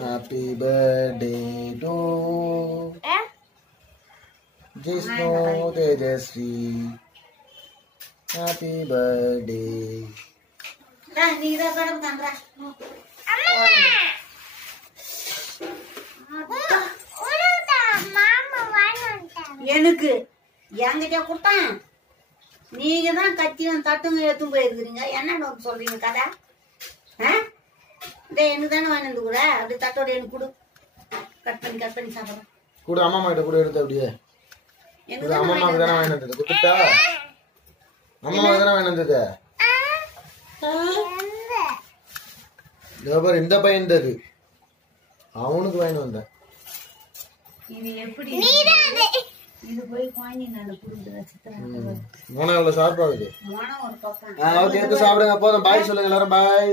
Happy birthday to Jisnu Tejasri. Happy birthday. நீ தான் கடமை தான்றா. எனக்கு என்கிட்ட கொடுத்தான். நீங்க தான் கத்தியும் தட்டுங்க எடுத்தும் போயிருக்கிறீங்க. என்ன சொல்றீங்க கதை? எனக்கு தானே வாங்கி வந்து கூட அப்படி தட்டோட எனக்கு கொடு. கட் பண்ணி சாப்பிடுறேன். கூட அம்மா கிட்ட கூட எடுத்து அப்படியே. அம்மாவுக்கு தானே வாங்கி வந்தது. குடுத்தா அம்மாவுக்கு தானே வாங்கி வந்தது. இந்த பையன் அவனுக்கு வாங்கி வந்தேன். இது எப்படி இது போய் குழந்தை நான் புரிஞ்சு மோனா சாப்பிடுவாங்க. மோனா ஒரு பக்கம் சாப்பிடுங்க. போதும். பாய் சொல்லுங்க எல்லாரும். பாய்.